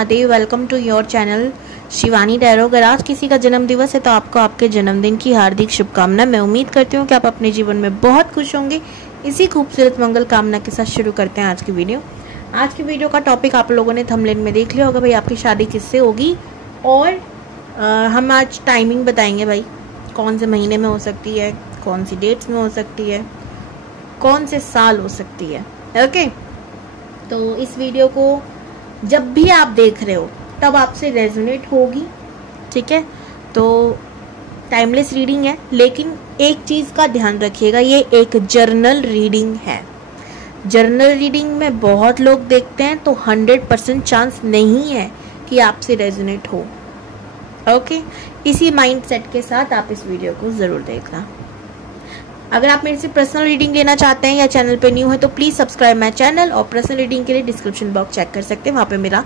Mahadev. Welcome to your channel Shivani tarot. अगर आज किसी का जन्म दिवस है तो आपको आपके जन्मदिन की हार्दिक शुभकामनाएं। मैं उम्मीद करती हूँ कि आप अपने जीवन में बहुत खुश होंगे। इसी खूबसूरत मंगल कामना के साथ शुरू करते हैं आज की वीडियो। आज की वीडियो का टॉपिक आप लोगों ने थंबनेल में देख लिया होगा भाई, आपकी शादी किससे होगी। और हम आज टाइमिंग बताएंगे भाई, कौन से महीने में हो सकती है, कौन सी डेट्स में हो सकती है, कौन से साल हो सकती है। ओके, तो इस वीडियो को जब भी आप देख रहे हो तब आपसे रेजोनेट होगी, ठीक है। तो टाइमलेस रीडिंग है, लेकिन एक चीज़ का ध्यान रखिएगा, ये एक जर्नल रीडिंग है। जर्नल रीडिंग में बहुत लोग देखते हैं तो 100% चांस नहीं है कि आपसे रेजोनेट हो। ओके, इसी माइंडसेट के साथ आप इस वीडियो को ज़रूर देखना। अगर आप मेरे से पर्सनल रीडिंग लेना चाहते हैं या चैनल पे न्यू है तो प्लीज़ सब्सक्राइब माय चैनल, और पर्सनल रीडिंग के लिए डिस्क्रिप्शन बॉक्स चेक कर सकते हैं, वहाँ पे मेरा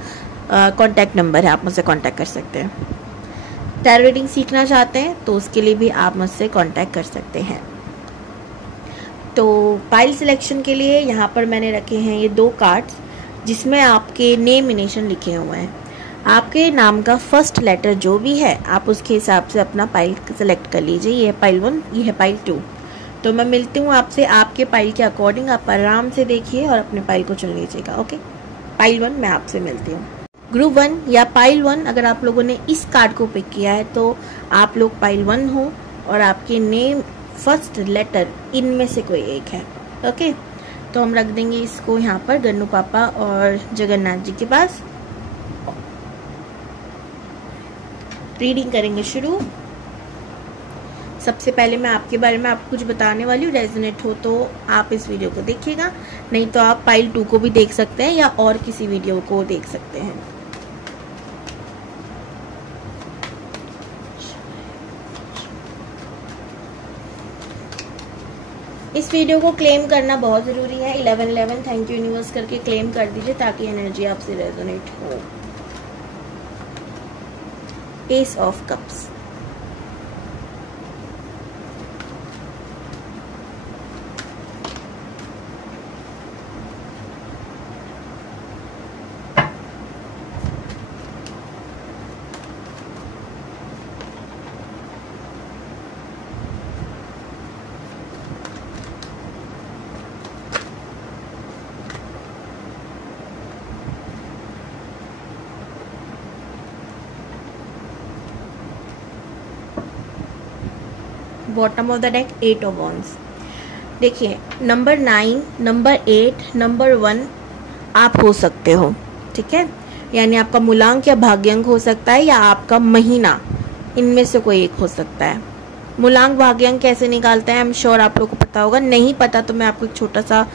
कॉन्टैक्ट नंबर है, आप मुझसे कॉन्टैक्ट कर सकते हैं। टैरो रीडिंग सीखना चाहते हैं तो उसके लिए भी आप मुझसे कॉन्टैक्ट कर सकते हैं। तो पाइल सिलेक्शन के लिए यहाँ पर मैंने रखे हैं ये 2 कार्ड्स, जिसमें आपके नेम इनेशन लिखे हुए हैं। आपके नाम का फर्स्ट लेटर जो भी है आप उसके हिसाब से अपना पाइल सेलेक्ट कर लीजिए। ये है पाइल 1, ये है पाइल 2। तो मैं मिलती हूँ आपसे आपके पाइल के अकॉर्डिंग। आप आराम से देखिए और अपने पाइल को चुन लीजिएगा। ओके, पाइल 1 मैं आपसे मिलती हूँ। ग्रुप 1 या पाइल 1, अगर आप लोगों ने इस कार्ड को पिक किया है तो आप लोग पाइल 1 हो और आपके नेम फर्स्ट लेटर इनमें से कोई एक है। ओके, तो हम रख देंगे इसको यहाँ पर गन्नू पापा और जगन्नाथ जी के पास। रीडिंग करेंगे शुरू। सबसे पहले मैं आपके बारे में आपको कुछ बताने वाली हूँ। रेजोनेट हो तो आप इस वीडियो को देखिएगा, नहीं तो आप पाइल 2 को भी देख सकते हैं या और किसी वीडियो को देख सकते हैं। इस वीडियो को क्लेम करना बहुत ज़रूरी है। 1111 थैंक यू यूनिवर्स करके क्लेम कर दीजिए ताकि एनर्जी आपसे रेजोनेट हो। S of cups, bottom of the deck 8 of wands. देखिए, नंबर 9, नंबर 8, नंबर 1 आप हो सकते हो, ठीक है। यानी आपका मूलांक या भाग्यांक हो सकता है या आपका महीना, इनमें से कोई एक हो सकता है। मूलांक भाग्यांक कैसे निकालते हैं आई एम श्योर आप लोगों को पता होगा। नहीं पता तो मैं आपको एक छोटा सा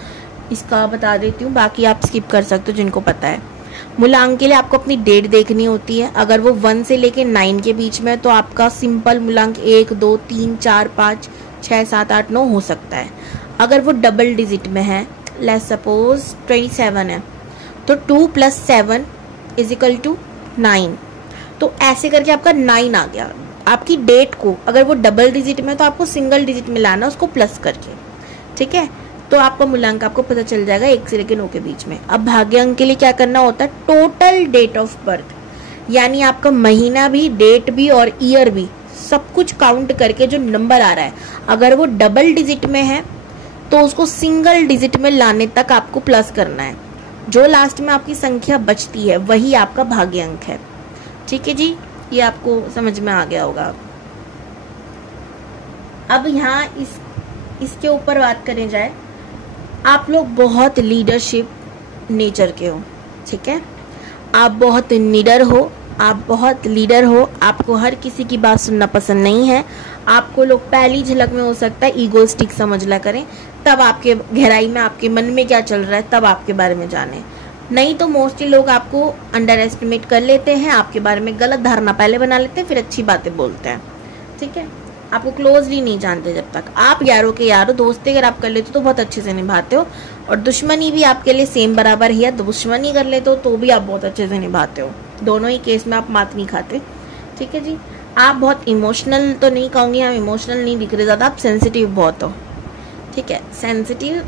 इसका बता देती हूँ, बाकी आप स्किप कर सकते हो जिनको पता है। मूलांक के लिए आपको अपनी डेट देखनी होती है। अगर वो 1 से लेके 9 के बीच में तो आपका सिंपल मूलांक 1, 2, 3, 4, 5, 6, 7, 8, 9 हो सकता है। अगर वो डबल डिजिट में है, लेट्स सपोज 27 है, तो 2 + 7 = 9। तो ऐसे करके आपका 9 आ गया। आपकी डेट को अगर वो डबल डिजिट में तो आपको सिंगल डिजिट में लाना, उसको प्लस करके, ठीक है। तो आपका मूलांक आपको पता चल जाएगा 1 से लेकर 9 के बीच में। अब भाग्यांक के लिए क्या करना होता है, टोटल डेट ऑफ बर्थ, यानी आपका महीना भी, डेट भी और ईयर भी, सब कुछ काउंट करके जो नंबर आ रहा है, अगर वो डबल डिजिट में है तो उसको सिंगल डिजिट में लाने तक आपको प्लस करना है। जो लास्ट में आपकी संख्या बचती है वही आपका भाग्यांक है, ठीक है जी। ये आपको समझ में आ गया होगा। अब यहाँ इसके ऊपर बात करें जाए, आप लोग बहुत लीडरशिप नेचर के हो, ठीक है। आप बहुत निडर हो, आप बहुत लीडर हो। आपको हर किसी की बात सुनना पसंद नहीं है। आपको लोग पहली झलक में हो सकता है ईगोइस्टिक समझ ला करें, तब आपके गहराई में आपके मन में क्या चल रहा है तब आपके बारे में जाने। नहीं तो मोस्टली लोग आपको अंडर एस्टिमेट कर लेते हैं, आपके बारे में गलत धारणा पहले बना लेते हैं, फिर अच्छी बातें बोलते हैं, ठीक है। आपको क्लोजली नहीं जानते। जब तक आप यारों के यारो, दोस्ती अगर आप कर लेते हो तो बहुत अच्छे से निभाते हो, और दुश्मनी भी आपके लिए सेम बराबर ही है। दुश्मनी कर लेते हो तो भी आप बहुत अच्छे से निभाते हो। दोनों ही केस में आप मात नहीं खाते, ठीक है जी। आप बहुत इमोशनल तो नहीं कहूँगी, हम इमोशनल नहीं दिख रहे ज़्यादा, आप सेंसिटिव बहुत हो, ठीक है। सेंसिटिव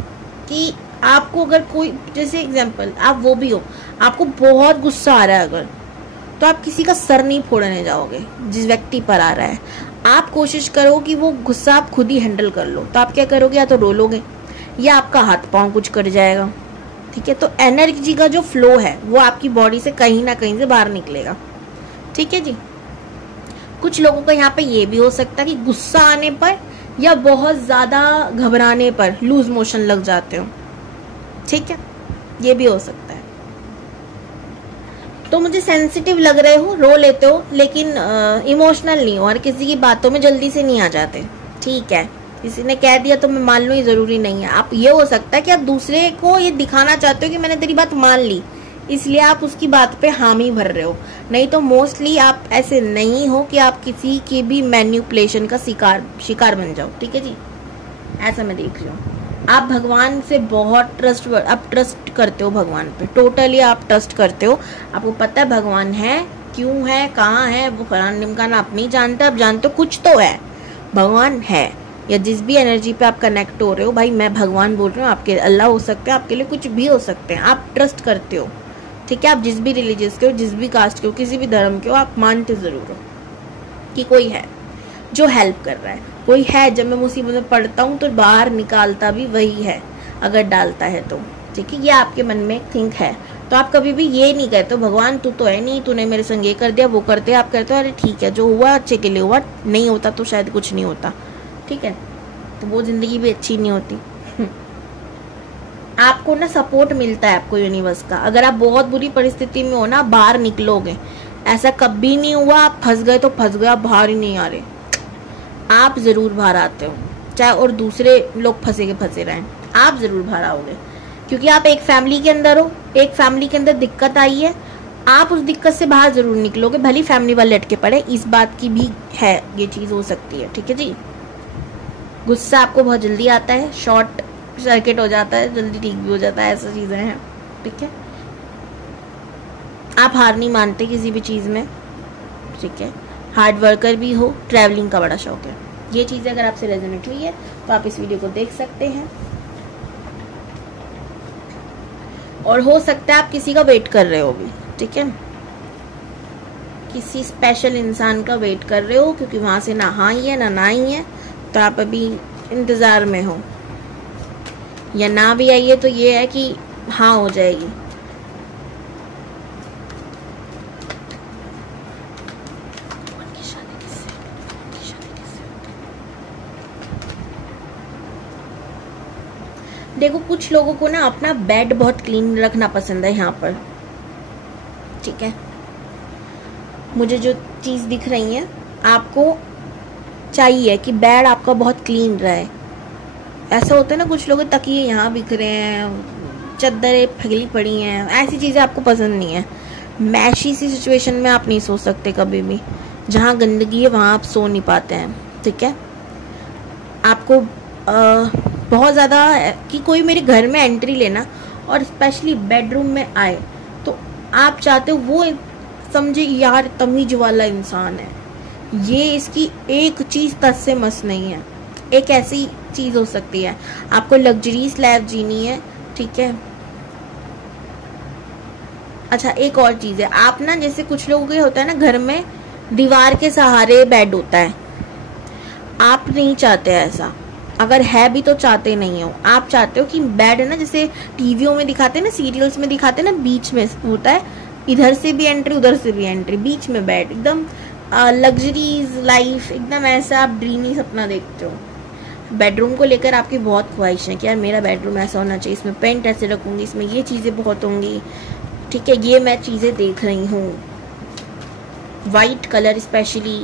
कि आपको अगर कोई, जैसे एग्जांपल आप वो भी हो, आपको बहुत गुस्सा आ रहा है अगर, तो आप किसी का सर नहीं फोड़ने जाओगे जिस व्यक्ति पर आ रहा है। आप कोशिश करो कि वो गुस्सा आप खुद ही हैंडल कर लो। तो आप क्या करोगे, या तो रो लोगे या आपका हाथ पांव कुछ कर जाएगा। ठीक है, तो एनर्जी का जो फ्लो है वो आपकी बॉडी से कहीं ना कहीं से बाहर निकलेगा। ठीक है जी। कुछ लोगों का यहाँ पे ये भी हो सकता है कि गुस्सा आने पर या बहुत ज्यादा घबराने पर लूज मोशन लग जाते हो। ठीक है, ये भी हो सकता है। तो मुझे सेंसिटिव लग रहे हो, रो लेते हो, लेकिन इमोशनल नहीं हो और किसी की बातों में जल्दी से नहीं आ जाते। ठीक है, किसी ने कह दिया तो मैं मान लूं, ये जरूरी नहीं है। आप ये हो सकता है कि आप दूसरे को ये दिखाना चाहते हो कि मैंने तेरी बात मान ली, इसलिए आप उसकी बात पे हामी भर रहे हो। नहीं तो मोस्टली आप ऐसे नहीं हो कि आप किसी की भी मैन्युपुलेशन का शिकार बन जाओ। ठीक है जी, ऐसा मैं देख रही हूँ। आप भगवान से बहुत ट्रस्ट करते हो, भगवान पे टोटली आप ट्रस्ट करते हो। आपको पता है भगवान है, क्यों है, कहाँ है, वो फलाना निमकाना आप नहीं जानते। आप जानते हो कुछ तो है, भगवान है। या जिस भी एनर्जी पे आप कनेक्ट हो रहे हो, भाई मैं भगवान बोल रही हूँ, आपके अल्लाह हो सकते हैं, आपके लिए कुछ भी हो सकते हैं। आप ट्रस्ट करते हो। ठीक है, आप जिस भी रिलीजियस के हो, जिस भी कास्ट के हो, किसी भी धर्म के हो, आप मानते जरूर हो कि कोई है जो हेल्प कर रहा है, कोई है। जब मैं मुसीबत में पड़ता हूँ तो बाहर निकालता भी वही है, अगर डालता है तो। ठीक है, ये आपके मन में थिंक है। तो आप कभी भी ये नहीं कहते हो भगवान तू तो है नहीं, तूने मेरे संग ये कर दिया, वो करते। आप कहते हो अरे ठीक है, जो हुआ अच्छे के लिए हुआ, नहीं होता तो शायद कुछ नहीं होता। ठीक है, तो वो जिंदगी भी अच्छी नहीं होती। आपको ना सपोर्ट मिलता है आपको यूनिवर्स का। अगर आप बहुत बुरी परिस्थिति में हो ना, बाहर निकलोगे। ऐसा कभी नहीं हुआ आप फंस गए तो फंस गए, आप बाहर ही नहीं आ रहे। आप जरूर बाहर आते हो, चाहे और दूसरे लोग फंसे के फंसे रहें, आप जरूर बाहर आओगे। क्योंकि आप एक फैमिली के अंदर हो, एक फैमिली के अंदर दिक्कत आई है, आप उस दिक्कत से बाहर जरूर निकलोगे, भली फैमिली वाले लटके पड़े। इस बात की भी है, ये चीज हो सकती है। ठीक है जी। गुस्सा आपको बहुत जल्दी आता है, शॉर्ट सर्किट हो जाता है, जल्दी ठीक भी हो जाता है, ऐसा चीजें हैं। ठीक है, आप हार नहीं मानते किसी भी चीज में। ठीक है, हार्ड वर्कर भी हो, ट्रैवलिंग का बड़ा शौक है। ये चीजें अगर आपसे रेजोनेट हुई है तो आप इस वीडियो को देख सकते हैं। और हो सकता है आप किसी का वेट कर रहे हो भी। ठीक है, किसी स्पेशल इंसान का वेट कर रहे हो, क्योंकि वहां से ना हाँ ही है ना ना ही है, तो आप अभी इंतजार में हो। या ना भी आई है तो ये है कि हाँ हो जाएगी। देखो, कुछ लोगों को ना अपना बेड बहुत क्लीन रखना पसंद है यहाँ पर। ठीक है, मुझे जो चीज दिख रही है, आपको चाहिए कि बेड आपका बहुत क्लीन रहे। ऐसा होता है ना, कुछ लोग तकिए यहाँ बिख रहे हैं, चद्दरें फैली पड़ी हैं, ऐसी चीजें आपको पसंद नहीं है। मैशी सी सिचुएशन में आप नहीं सो सकते कभी भी। जहाँ गंदगी है वहां आप सो नहीं पाते हैं। ठीक है, आपको बहुत ज़्यादा कि कोई मेरे घर में एंट्री लेना और स्पेशली बेडरूम में आए तो आप चाहते हो वो समझे यार तमीज वाला इंसान है, ये इसकी एक चीज तस से मस नहीं है। एक ऐसी चीज हो सकती है। आपको लग्जरीज लाइफ जीनी है। ठीक है, अच्छा एक और चीज है, आप ना जैसे कुछ लोगों के होता है ना, घर में दीवार के सहारे बेड होता है, आप नहीं चाहते ऐसा। अगर है भी तो चाहते नहीं हो। आप चाहते हो कि बेड है ना, जैसे टीवियों में दिखाते हैं ना, सीरियल्स में दिखाते हैं ना, बीच में होता है, इधर से भी एंट्री उधर से भी एंट्री, बीच में बेड, एकदम लग्जरीज लाइफ, एकदम ऐसा आप ड्रीमी सपना देखते हो। बेडरूम को लेकर आपकी बहुत ख्वाहिश है कि यार मेरा बेडरूम ऐसा होना चाहिए, इसमें पेंट ऐसे रखूंगी, इसमें ये चीजें बहुत होंगी। ठीक है, ये मैं चीजें देख रही हूँ। वाइट कलर स्पेशली,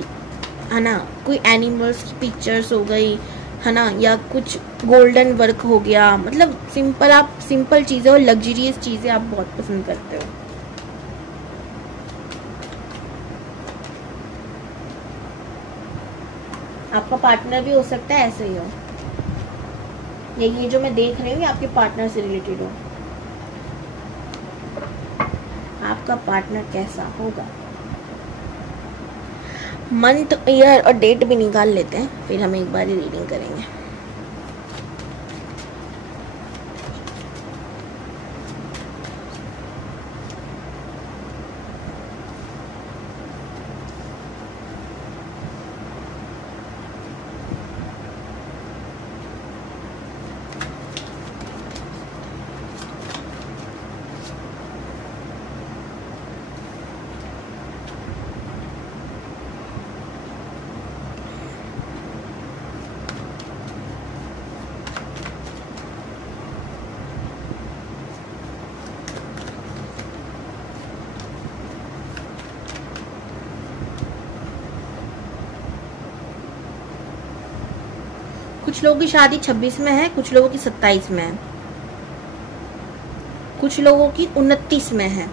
है ना, कोई एनिमल्स की पिक्चर्स हो गई, है ना, या कुछ गोल्डन वर्क हो गया, मतलब सिंपल, आप सिंपल चीजें और लग्जरियस चीजें आप बहुत पसंद करते हो। आपका पार्टनर भी हो सकता है ऐसे ही हो, ये जो मैं देख रही हूँ ये आपके पार्टनर से रिलेटेड हो। आपका पार्टनर कैसा होगा, मंथ, ईयर और डेट भी निकाल लेते हैं, फिर हम एक बार ही रीडिंग करेंगे। कुछ लोगों की शादी 26 में है, कुछ लोगों की 27 में है, कुछ लोगों की 29 में है।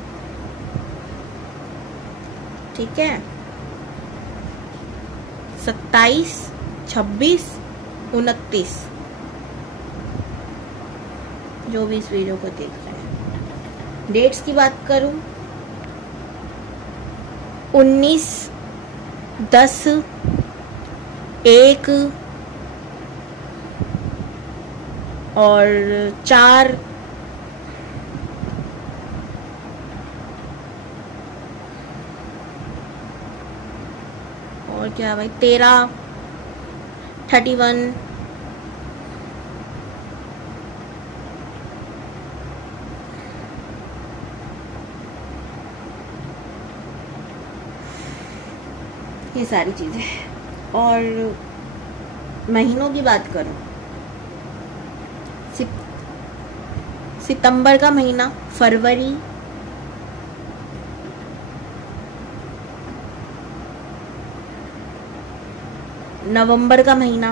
ठीक है, 27, 26, 29, जो भी इस वीडियो को देख रहे हैं। डेट्स की बात करूं, 19, 10, 1 और 4, और क्या भाई, 13, 31, ये सारी चीजें। और महीनों की बात करूं, सितंबर का महीना, फरवरी, नवंबर का महीना,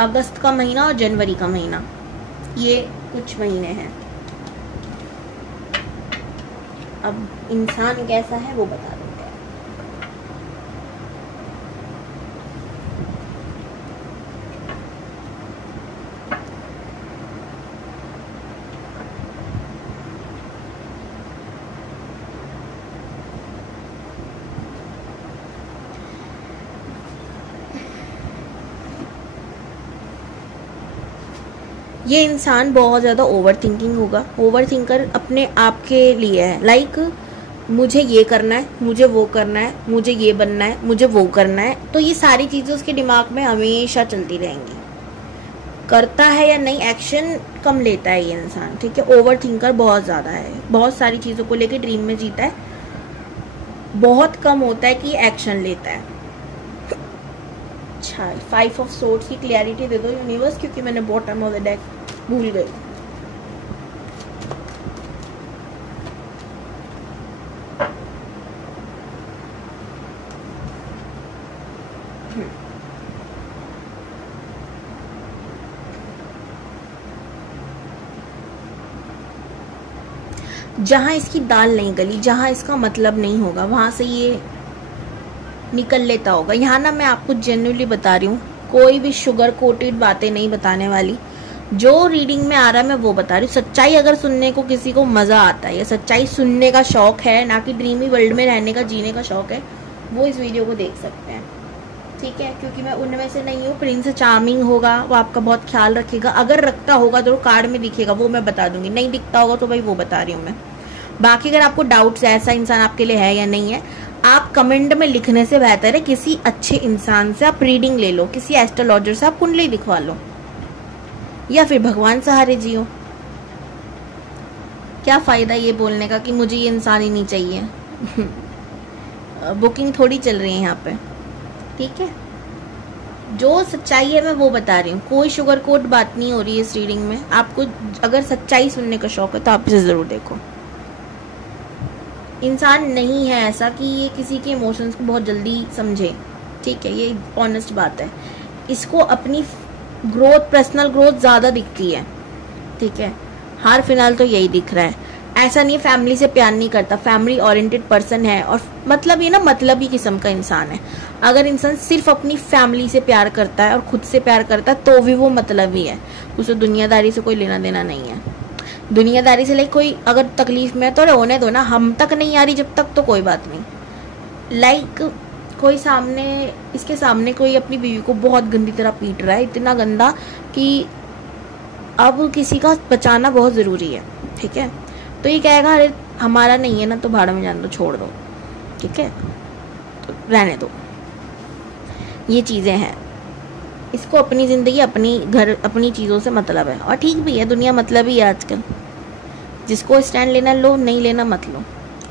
अगस्त का महीना और जनवरी का महीना, ये कुछ महीने हैं। अब इंसान कैसा है वो बता देते हैं। ये इंसान बहुत ज़्यादा ओवर थिंकिंग होगा। ओवर थिंकर अपने आप के लिए है, लाइक मुझे ये करना है, मुझे वो करना है, मुझे ये बनना है, मुझे वो करना है, तो ये सारी चीज़ें उसके दिमाग में हमेशा चलती रहेंगी। करता है या नहीं, एक्शन कम लेता है ये इंसान। ठीक है, ओवर थिंकर बहुत ज़्यादा है, बहुत सारी चीज़ों को लेकर ड्रीम में जीता है, बहुत कम होता है कि एक्शन लेता है। अच्छा, 5 ऑफ सोर्ड्स की क्लैरिटी दे दो यूनिवर्स, क्योंकि मैंने बॉटम ऑफ द डेक भूल गई। जहां इसकी दाल नहीं गली, जहां इसका मतलब नहीं होगा, वहां से ये निकल लेता होगा। यहाँ ना मैं आपको जेन्युइनली बता रही हूँ, कोई भी शुगर कोटेड बातें नहीं बताने वाली। जो रीडिंग में आ रहा है मैं वो बता रही हूँ। सच्चाई अगर सुनने को किसी को मजा आता है या सच्चाई सुनने का शौक है, ना कि ड्रीमी वर्ल्ड में रहने का, जीने का शौक है, वो इस वीडियो को देख सकते हैं। ठीक है, क्योंकि मैं उनमें से नहीं हूँ। प्रिंस चार्मिंग होगा, वो आपका बहुत ख्याल रखेगा, अगर रखता होगा तो कार्ड में दिखेगा, वो मैं बता दूंगी। नहीं दिखता होगा तो भाई वो बता रही हूँ मैं। बाकी अगर आपको डाउट्स है ऐसा इंसान आपके लिए है या नहीं है, आप कमेंट में लिखने से बेहतर है किसी अच्छे इंसान से आप रीडिंग ले लो, किसी एस्ट्रोलॉजर से आप कुंडली दिखवा लो, या फिर भगवान सहारे जियो। क्या फायदा ये बोलने का कि मुझे ये इंसान ही नहीं चाहिए। बुकिंग थोड़ी चल रही है यहाँ पे। ठीक है, जो सच्चाई है मैं वो बता रही हूँ, कोई शुगर कोट बात नहीं हो रही है इस रीडिंग में। आपको अगर सच्चाई सुनने का शौक है तो आप इसे जरूर देखो। इंसान नहीं है ऐसा कि ये किसी के इमोशंस को बहुत जल्दी समझे। ठीक है, ये ऑनेस्ट बात है। इसको अपनी ग्रोथ, पर्सनल ग्रोथ ज्यादा दिखती है। ठीक है, हार फिलहाल तो यही दिख रहा है। ऐसा नहीं फैमिली से प्यार नहीं करता, फैमिली ओरिएंटेड पर्सन है, और मतलब ये ना मतलबी किस्म का इंसान है। अगर इंसान सिर्फ अपनी फैमिली से प्यार करता है और खुद से प्यार करता है तो भी वो मतलबी है, उसे दुनियादारी से कोई लेना देना नहीं है। दुनियादारी से लाइक कोई अगर तकलीफ में तो रोने दो ना, हम तक नहीं आ रही जब तक तो कोई बात नहीं। लाइक कोई सामने, इसके सामने कोई अपनी बीवी को बहुत गंदी तरह पीट रहा है, इतना गंदा कि अब किसी का बचाना बहुत ज़रूरी है। ठीक है, तो ये कहेगा अरे हमारा नहीं है ना तो भाड़ में जान दो, छोड़ दो। ठीक है, तो रहने दो। ये चीज़ें हैं, इसको अपनी ज़िंदगी, अपनी घर, अपनी चीज़ों से मतलब है। और ठीक भी है, दुनिया मतलब ही है आजकल। जिसको स्टैंड लेना लो, नहीं लेना मत लो,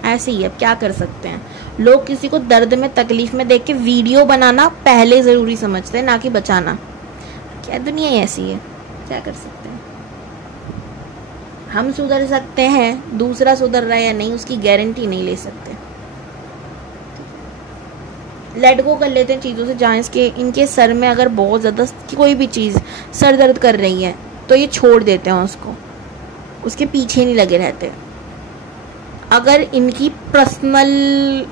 ऐसे ही है। अब क्या कर सकते हैं, लोग किसी को दर्द में, तकलीफ में देख के वीडियो बनाना पहले ज़रूरी समझते हैं, ना कि बचाना। क्या दुनिया ही ऐसी है, क्या कर सकते हैं। हम सुधर सकते हैं, दूसरा सुधर रहा है या नहीं उसकी गारंटी नहीं ले सकते। लेट गो कर लेते हैं चीज़ों से। जहाँ इनके सर में अगर बहुत ज़्यादा कोई भी चीज़ सर दर्द कर रही है तो ये छोड़ देते हैं उसको, उसके पीछे नहीं लगे रहते। अगर इनकी पर्सनल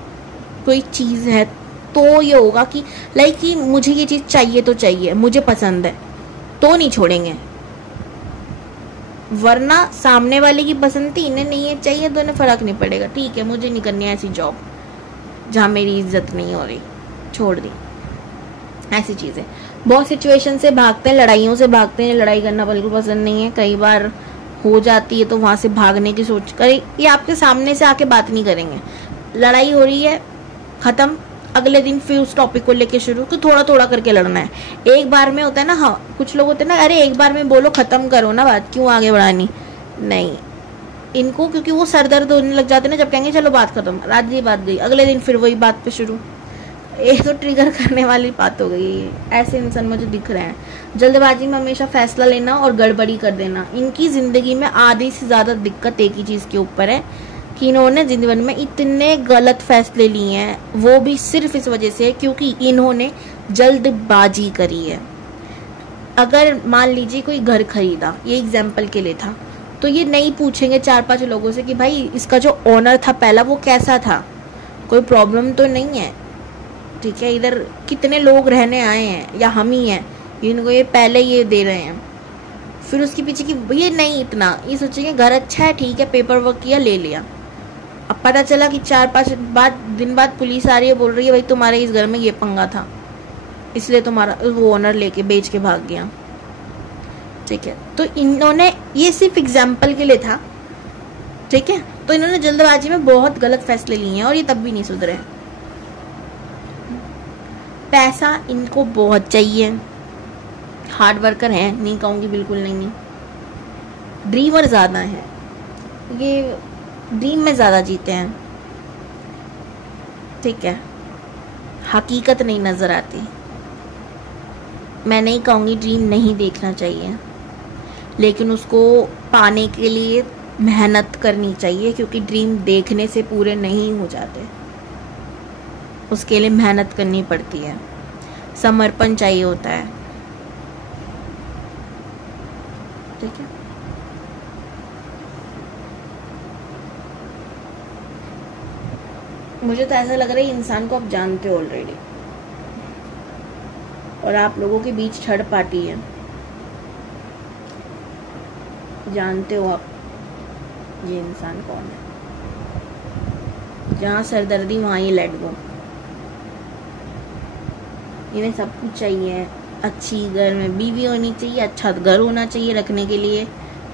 कोई चीज़ है तो ये होगा कि लाइक कि मुझे ये चीज़ चाहिए तो चाहिए, मुझे पसंद है तो नहीं छोड़ेंगे। वरना सामने वाले की पसंद थी, इन्हें नहीं है चाहिए तो इन्हें फ़र्क नहीं पड़ेगा, ठीक है मुझे नहीं करनी है ऐसी जॉब जहाँ मेरी इज्जत नहीं हो रही, छोड़ दी। ऐसी चीज़ें बहुत सिचुएशन से भागते हैं, लड़ाइयों से भागते हैं। लड़ाई करना बिल्कुल पसंद नहीं है, कई बार हो जाती है तो वहाँ से भागने की सोच कर ये आपके सामने से आके बात नहीं करेंगे। लड़ाई हो रही है, ख़त्म, अगले दिन फिर उस टॉपिक को लेके शुरू, कि थोड़ा थोड़ा करके लड़ना है। एक बार में होता है ना, हाँ कुछ लोग होते हैं ना, अरे एक बार में बोलो ख़त्म करो ना बात, क्यों आगे बढ़ानी। नहीं, इनको क्योंकि वो सर दर्द होने लग जाते हैं ना, जब कहेंगे चलो बात खत्म, रात गई बात गई, अगले दिन फिर वही बात पे शुरू। एक तो ट्रिगर करने वाली बात हो गई। ऐसे इंसान मुझे दिख रहे हैं, जल्दबाजी में हमेशा फैसला लेना और गड़बड़ी कर देना। इनकी ज़िंदगी में आधी से ज़्यादा दिक्कत एक ही चीज़ के ऊपर है कि इन्होंने जिंदगी में इतने गलत फैसले लिए हैं, वो भी सिर्फ इस वजह से क्योंकि इन्होंने जल्दबाजी करी है। अगर मान लीजिए कोई घर खरीदा, ये एग्जाम्पल के लिए था, तो ये नहीं पूछेंगे 4-5 लोगों से कि भाई इसका जो ओनर था पहला वो कैसा था, कोई प्रॉब्लम तो नहीं है, ठीक है, इधर कितने लोग रहने आए हैं या हम ही हैं इनको ये पहले ये दे रहे हैं। फिर उसके पीछे की ये नहीं, इतना ये सोचेंगे घर अच्छा है, ठीक है, पेपर वर्क किया, ले लिया। अब पता चला कि 4-5 दिन बाद पुलिस आ रही है, बोल रही है भाई तुम्हारे इस घर में ये पंगा था, इसलिए तुम्हारा वो ओनर लेके बेच के भाग गया, ठीक है। तो इन्होंने, ये सिर्फ एग्जाम्पल के लिए था, ठीक है, तो इन्होंने जल्दबाजी में बहुत गलत फैसले लिए हैं और ये तब भी नहीं सुधरे। पैसा इनको बहुत चाहिए, हार्ड वर्कर हैं, नहीं कहूँगी बिल्कुल नहीं, ड्रीमर ज़्यादा हैं, ये ड्रीम में ज़्यादा जीते हैं, ठीक है, हकीकत नहीं नज़र आती। मैं नहीं कहूँगी ड्रीम नहीं देखना चाहिए, लेकिन उसको पाने के लिए मेहनत करनी चाहिए, क्योंकि ड्रीम देखने से पूरे नहीं हो जाते, उसके लिए मेहनत करनी पड़ती है, समर्पण चाहिए होता है, ठीक है। मुझे तो ऐसा लग रहा है इंसान को आप जानते हो ऑलरेडी, और आप लोगों के बीच थर्ड पार्टी है, जानते हो आप ये इंसान कौन है। जहाँ सरदर्दी वहाँ ये लेट गो। इन्हें सब कुछ चाहिए, अच्छी घर में बीवी होनी चाहिए, अच्छा घर होना चाहिए रखने के लिए,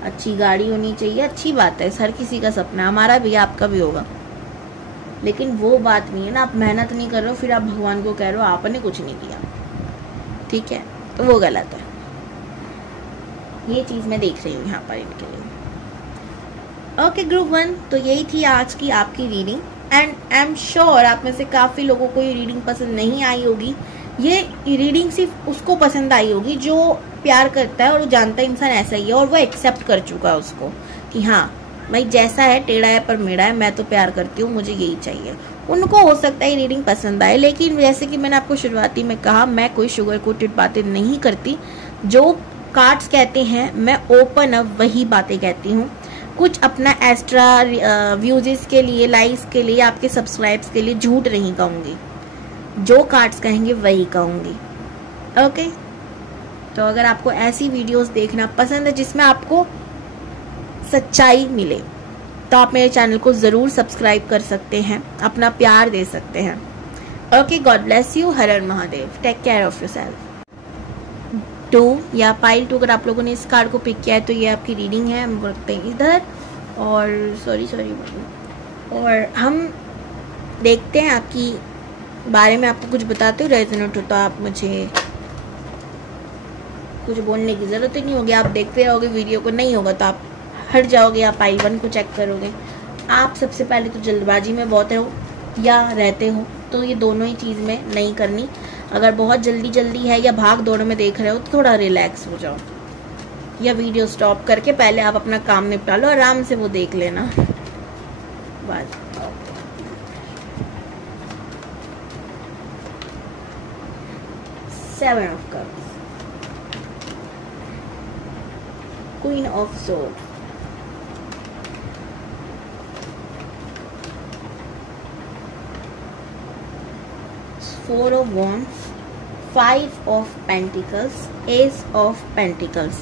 अच्छी गाड़ी होनी चाहिए, अच्छी बात है, हर किसी का सपना, हमारा भी आपका भी होगा, लेकिन वो बात नहीं है ना, आप मेहनत नहीं कर रहे हो फिर आप भगवान को कह रहे हो आपने कुछ नहीं किया, ठीक है, तो वो गलत है। ये चीज़ मैं देख रही हूँ यहाँ पर इनके लिए। ओके ग्रुप 1, तो यही थी आज की आपकी reading, and I am sure आप में से काफ़ी लोगों को ये रीडिंग पसंद नहीं आई होगी। ये रीडिंग सिर्फ उसको पसंद आई होगी जो प्यार करता है और वो जानता है इंसान ऐसा ही है, और वो एक्सेप्ट कर चुका है उसको कि हाँ भाई जैसा है टेढ़ा है पर मेरा है, मैं तो प्यार करती हूँ, मुझे यही चाहिए। उनको हो सकता है ये रीडिंग पसंद आए, लेकिन जैसे कि मैंने आपको शुरुआती में कहा, मैं कोई शुगर कोटेड बातें नहीं करती, जो कार्ड्स कहते हैं मैं ओपन अप वही बातें कहती हूँ। कुछ अपना एक्स्ट्रा व्यूज़ के लिए, लाइक्स के लिए, आपके सब्सक्राइब्स के लिए झूठ नहीं कहूँगी, जो कार्ड्स कहेंगे वही कहूँगी। ओके, तो अगर आपको ऐसी वीडियोस देखना पसंद है जिसमें आपको सच्चाई मिले, तो आप मेरे चैनल को ज़रूर सब्सक्राइब कर सकते हैं, अपना प्यार दे सकते हैं। Okay, God bless you, Har Har Mahadev, take care of yourself. 2 या पाइल 2, अगर आप लोगों ने इस कार्ड को पिक किया है तो ये आपकी रीडिंग है, हम रखते हैं इधर, और सॉरी और हम देखते हैं आपकी बारे में, आपको कुछ बताते हो, रेजोनेट हो तो आप मुझे कुछ बोलने की ज़रूरत ही नहीं होगी, आप देखते रहोगे वीडियो को, नहीं होगा तो आप हट जाओगे, आप पाइल 1 को चेक करोगे। आप सबसे पहले तो जल्दबाजी में बहुत हो या रहते हो, तो ये दोनों ही चीज़ में नहीं करनी। अगर बहुत जल्दी है या भाग दौड़ में देख रहे हो तो थोड़ा रिलैक्स हो जाओ, या वीडियो स्टॉप करके पहले आप अपना काम निपटा लो, आराम से वो देख लेना बस। 7 of cups, queen of swords, 4 of wands, 5 of pentacles, ace of pentacles।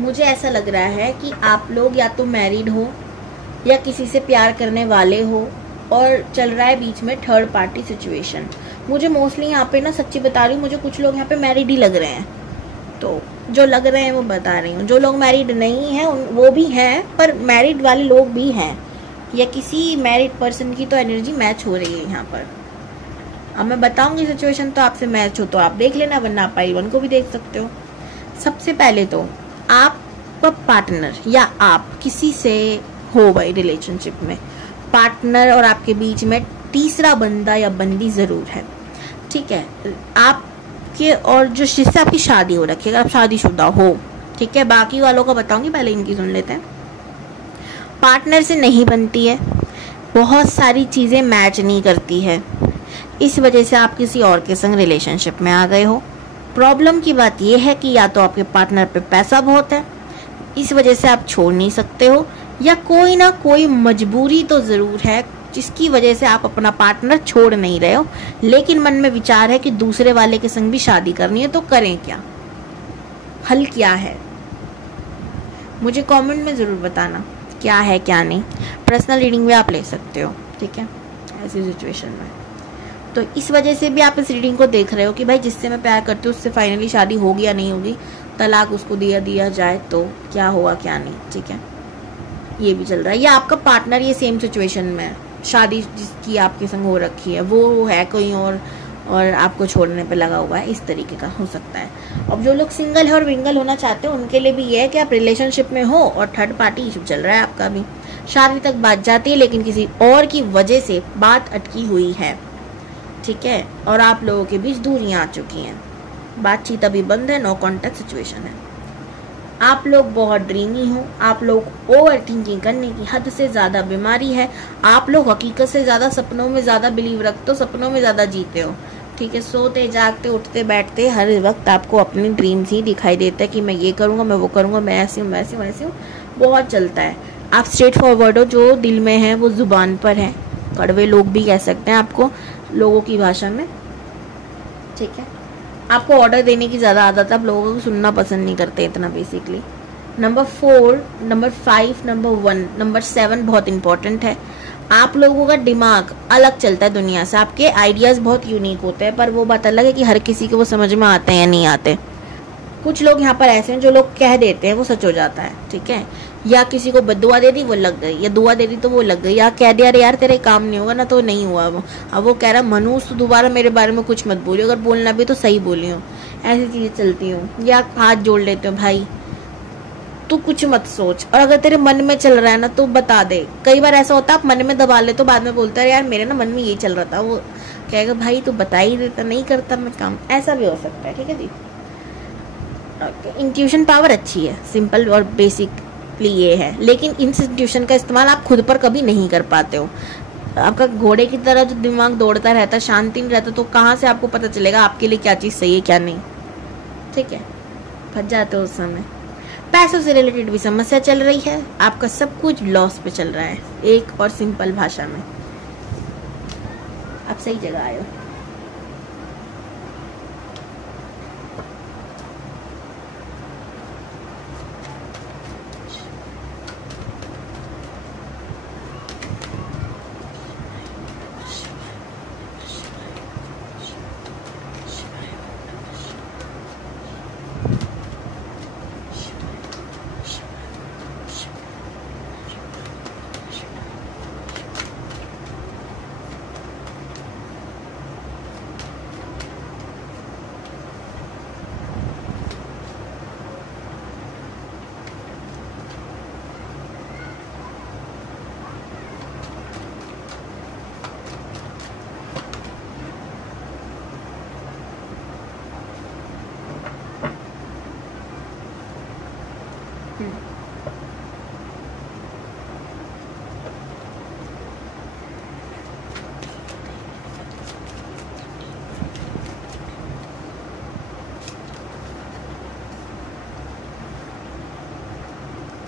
मुझे ऐसा लग रहा है कि आप लोग या तो मैरिड हो या किसी से प्यार करने वाले हो और चल रहा है बीच में थर्ड पार्टी सिचुएशन। मुझे मोस्टली यहाँ पे ना, सच्ची बता रही हूँ, मुझे कुछ लोग यहाँ पे मैरिड ही लग रहे हैं। तो जो लग रहे हैं वो बता रही हूँ, जो लोग मैरिड नहीं हैं वो भी हैं, पर मैरिड वाले लोग भी हैं, या किसी मैरिड पर्सन की तो एनर्जी मैच हो रही है यहाँ पर। अब मैं बताऊंगी सिचुएशन, तो आपसे मैच हो तो आप देख लेना, वरना आप I1 को भी देख सकते हो। सबसे पहले तो आपका पार्टनर या आप किसी से हो भाई रिलेशनशिप में, पार्टनर और आपके बीच में तीसरा बंदा या बंदी जरूर है, ठीक है। आपके और जो जिससे आपकी शादी हो रखी है, अगर आप शादीशुदा हो, ठीक है। बाकी वालों का बताऊंगी, पहले इनकी सुन लेते हैं। पार्टनर से नहीं बनती है, बहुत सारी चीजें मैच नहीं करती है, इस वजह से आप किसी और के संग रिलेशनशिप में आ गए हो। प्रॉब्लम की बात यह है कि या तो आपके पार्टनर पे पैसा बहुत है, इस वजह से आप छोड़ नहीं सकते हो, या कोई ना कोई मजबूरी तो ज़रूर है जिसकी वजह से आप अपना पार्टनर छोड़ नहीं रहे हो, लेकिन मन में विचार है कि दूसरे वाले के संग भी शादी करनी है, तो करें क्या, हल क्या है। मुझे कमेंट में ज़रूर बताना क्या है क्या नहीं। पर्सनल रीडिंग भी आप ले सकते हो, ठीक है, ऐसी सिचुएशन में। तो इस वजह से भी आप इस रीडिंग को देख रहे हो कि भाई जिससे मैं प्यार करती हूँ उससे फाइनली शादी होगी या नहीं होगी, तलाक उसको दिया जाए तो क्या होगा क्या नहीं, ठीक है, ये भी चल रहा है। या आपका पार्टनर ये सेम सिचुएशन में है, शादी जिसकी आपके संग हो रखी है वो है कोई और आपको छोड़ने पे लगा हुआ है, इस तरीके का हो सकता है। अब जो लोग सिंगल है और विंगल होना चाहते हैं उनके लिए भी ये है कि आप रिलेशनशिप में हो और थर्ड पार्टी इशू चल रहा है आपका भी, शादी तक बात जाती है लेकिन किसी और की वजह से बात अटकी हुई है, ठीक है, और आप लोगों के बीच दूरियां आ चुकी हैं, बातचीत अभी बंद है, नो कॉन्टेक्ट सिचुएशन है। आप लोग बहुत ड्रीमी हो, आप लोग ओवर थिंकिंग करने की हद से ज्यादा बीमारी है, आप लोग हकीकत से ज्यादा सपनों में ज्यादा बिलीव रखते हो, सपनों में ज्यादा जीते हो, ठीक है। सोते जागते उठते बैठते हर वक्त आपको अपनी ड्रीम्स ही दिखाई देता है कि मैं ये करूंगा, मैं वो करूंगा, मैं ऐसी हूँ, वैसी हूँ, वैसी हूँ, बहुत चलता है। आप स्ट्रेट फॉरवर्ड हो, जो दिल में है वो जुबान पर है, कड़वे लोग भी कह सकते हैं आपको लोगों की भाषा में, ठीक है। आपको ऑर्डर देने की ज़्यादा आदत है, आप लोगों को सुनना पसंद नहीं करते इतना basically. Number 4, number 5, number 1, number 7 बहुत इंपॉर्टेंट है। आप लोगों का दिमाग अलग चलता है दुनिया से, आपके आइडियाज़ बहुत यूनिक होते हैं, पर वो बात अलग है कि हर किसी को वो समझ में आते हैं या नहीं आते। कुछ लोग यहाँ पर ऐसे हैं जो लोग कह देते हैं वो सच हो जाता है, ठीक है, या किसी को बद्दुआ दे दी वो लग गई, या दुआ दे दी तो वो लग गई, या कह दिया अरे यार तेरे काम नहीं होगा ना, तो नहीं हुआ वो। अब वो कह रहा मनुष्य तो दोबारा मेरे बारे में कुछ मत बोलियो, अगर बोलना भी तो सही बोलियो, ऐसी चीजें चलती हूँ। या हाथ जोड़ लेते हो भाई तू कुछ मत सोच, और अगर तेरे मन में चल रहा है ना तो बता दे। कई बार ऐसा होता है आप मन में दबा ले तो बाद में बोलता है यार मेरे ना मन में यही चल रहा था, वो कहेगा भाई तू बता ही देता, नहीं करता मैं काम, ऐसा भी हो सकता है, ठीक है जी। इंट्यूशन पावर अच्छी है, सिंपल और बेसिकली ये है, लेकिन इस इंट्यूशन का इस्तेमाल आप खुद पर कभी नहीं कर पाते हो। आपका घोड़े की तरह जो दिमाग दौड़ता रहता है, शांति नहीं रहता, तो कहाँ से आपको पता चलेगा आपके लिए क्या चीज़ सही है क्या नहीं, ठीक है, फंस जाते हो उस समय। पैसों से रिलेटेड भी समस्या चल रही है, आपका सब कुछ लॉस पे चल रहा है, एक और सिंपल भाषा में आप सही जगह आए हो।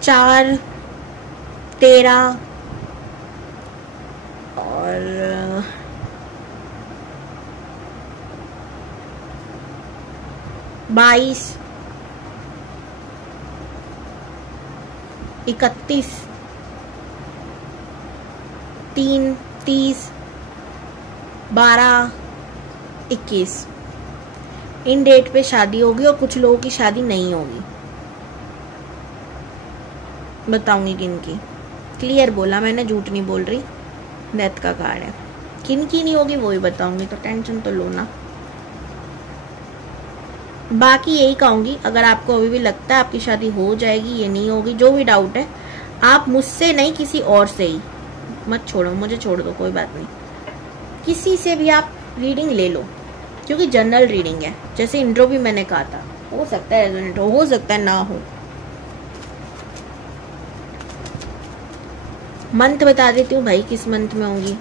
4, 13 और 22, 31, 3, 30, 12, 21 इन डेट पे शादी होगी और कुछ लोगों की शादी नहीं होगी। बताऊंगी किन की। क्लियर बोला मैंने, झूठ नहीं बोल रही। डेथ का कार्ड है, किन की नहीं होगी वो ही बताऊंगी, तो टेंशन तो लो ना। बाकी यही कहूंगी, अगर आपको अभी भी लगता है आपकी शादी हो जाएगी, ये नहीं होगी, जो भी डाउट है आप मुझसे नहीं किसी और से ही, मत छोड़ो, मुझे छोड़ दो, कोई बात नहीं, किसी से भी आप रीडिंग ले लो, क्योंकि जनरल रीडिंग है। जैसे इंट्रो भी मैंने कहा था, हो सकता है रेजोनेट हो सकता है ना हो। मंथ बता देती हूँ भाई, किस मंथ में होंगी।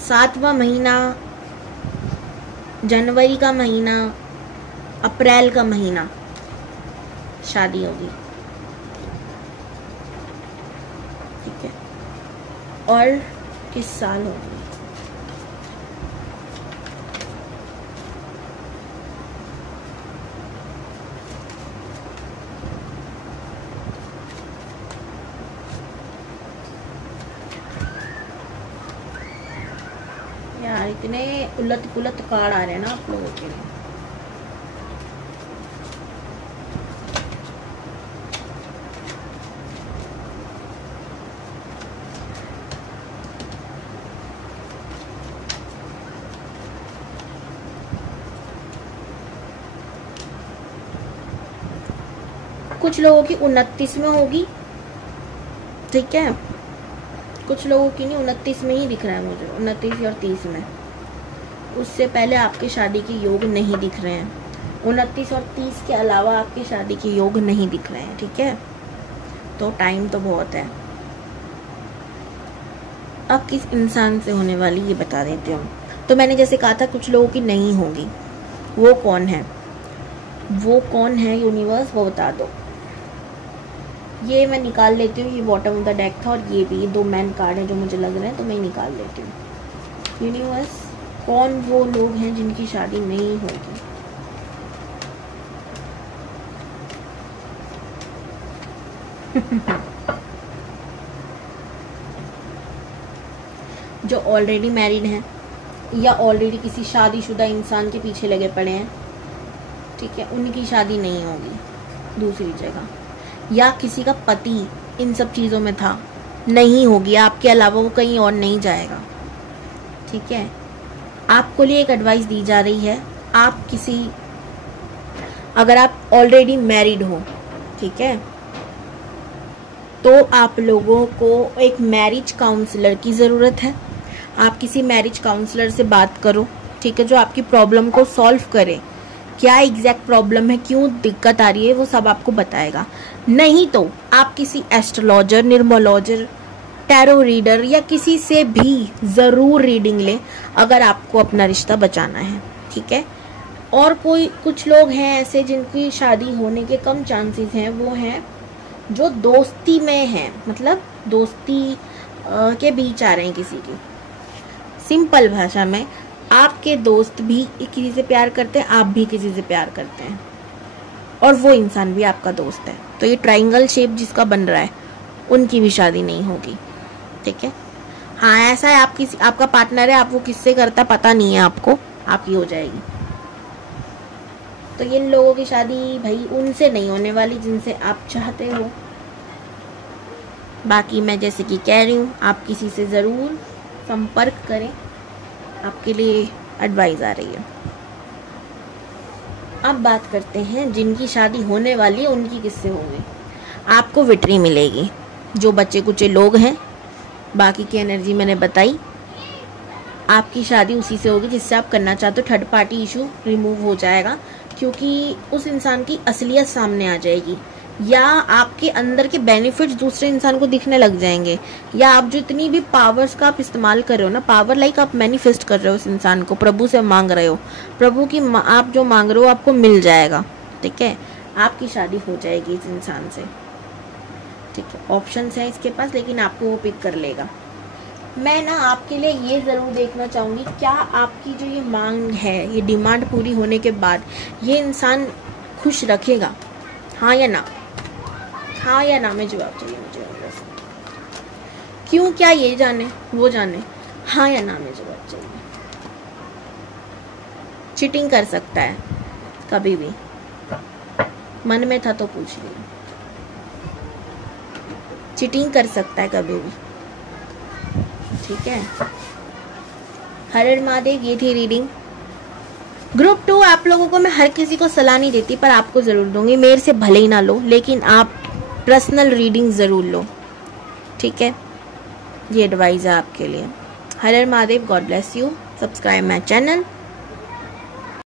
7वां महीना, जनवरी का महीना, अप्रैल का महीना शादी होगी, ठीक है। और किस साल होगी, यार इतने उलट पुलट कार्ड आ रहे हैं ना आप लोगों के लिए। कुछ लोगों की 29 में होगी, ठीक है, कुछ लोगों की नहीं, 29 में ही दिख रहा है मुझे, 29 और 30 में। उससे पहले आपकी शादी के योग नहीं दिख रहे हैं। 29 और 30 के अलावा आपकी शादी के योग नहीं दिख रहे हैं, ठीक है। तो टाइम तो बहुत है। अब किस इंसान से होने वाली ये बता देती हूँ। तो मैंने जैसे कहा था कुछ लोगों की नहीं होगी, वो कौन है, वो कौन है यूनिवर्स, वो बता दो। ये मैं निकाल लेती हूँ, ये बॉटम ऑफ द डेक था और ये भी, ये 2 मैन कार्ड है जो मुझे लग रहे हैं, तो मैं निकाल लेती हूँ। यूनिवर्स, कौन वो लोग हैं जिनकी शादी नहीं होगी। जो ऑलरेडी मैरिड हैं या ऑलरेडी किसी शादीशुदा इंसान के पीछे लगे पड़े हैं, ठीक है, उनकी शादी नहीं होगी दूसरी जगह, या किसी का पति इन सब चीज़ों में था, नहीं होगी, आपके अलावा वो कहीं और नहीं जाएगा, ठीक है। आपको लिए एक एडवाइस दी जा रही है, आप किसी, अगर आप ऑलरेडी मैरिड हो, ठीक है, तो आप लोगों को एक मैरिज काउंसलर की ज़रूरत है। आप किसी मैरिज काउंसलर से बात करो, ठीक है, जो आपकी प्रॉब्लम को सॉल्व करे। क्या एग्जैक्ट प्रॉब्लम है, क्यों दिक्कत आ रही है, वो सब आपको बताएगा। नहीं तो आप किसी एस्ट्रोलॉजर, न्यूमरोलॉजर, टैरो रीडर या किसी से भी ज़रूर रीडिंग लें अगर आपको अपना रिश्ता बचाना है, ठीक है। और कुछ लोग हैं ऐसे जिनकी शादी होने के कम चांसेस हैं, वो हैं जो दोस्ती में हैं, मतलब दोस्ती के बीच आ रहे हैं किसी की। सिंपल भाषा में, आपके दोस्त भी किसी से प्यार करते हैं, आप भी किसी से प्यार करते हैं, और वो इंसान भी आपका दोस्त है। तो ये ट्रायंगल शेप जिसका बन रहा है, उनकी भी शादी नहीं होगी, ठीक है। हाँ, ऐसा है, आपका पार्टनर है, आप वो किससे करता पता नहीं है आपको, आपकी हो जाएगी। तो इन लोगों की शादी भाई उनसे नहीं होने वाली जिनसे आप चाहते हो। बाकी मैं जैसे कि कह रही हूँ, आप किसी से ज़रूर संपर्क करें, आपके लिए एडवाइस आ रही है। अब बात करते हैं जिनकी शादी होने वाली है, उनकी किससे होगी। आपको विक्ट्री मिलेगी, जो बच्चे कुचे लोग हैं, बाकी की एनर्जी मैंने बताई। आपकी शादी उसी से होगी जिससे आप करना चाहते हो। थर्ड पार्टी इशू रिमूव हो जाएगा, क्योंकि उस इंसान की असलियत सामने आ जाएगी, या आपके अंदर के बेनिफिट्स दूसरे इंसान को दिखने लग जाएंगे, या आप जितनी भी पावर्स का आप इस्तेमाल कर रहे हो ना, पावर लाइक आप मैनिफेस्ट कर रहे हो उस इंसान को, प्रभु से मांग रहे हो, प्रभु की आप जो मांग रहे हो आपको मिल जाएगा, ठीक है, आपकी शादी हो जाएगी इस इंसान से। ठीक है, ऑप्शंस हैं इसके पास, लेकिन आपको वो पिक कर लेगा। मैं ना आपके लिए ये ज़रूर देखना चाहूँगी, क्या आपकी जो ये मांग है, ये डिमांड पूरी होने के बाद ये इंसान खुश रखेगा, हाँ या ना? हाँ या ना में जवाब चाहिए मुझे। क्यों, क्या ये जाने वो जाने, हाँ या ना में जवाब चाहिए। चीटिंग कर सकता है कभी भी, मन में था तो पूछ लिया। चीटिंग कर सकता है कभी भी, ठीक है। हर हर महादेव। ये थी रीडिंग। ग्रुप 2 आप लोगों को मैं हर किसी को सलाह नहीं देती, पर आपको जरूर दूंगी। मेरे से भले ही ना लो, लेकिन आप पर्सनल रीडिंग जरूर लो, ठीक है। ये एडवाइस है आपके लिए। Har Har Mahadev. God bless you. Subscribe my channel.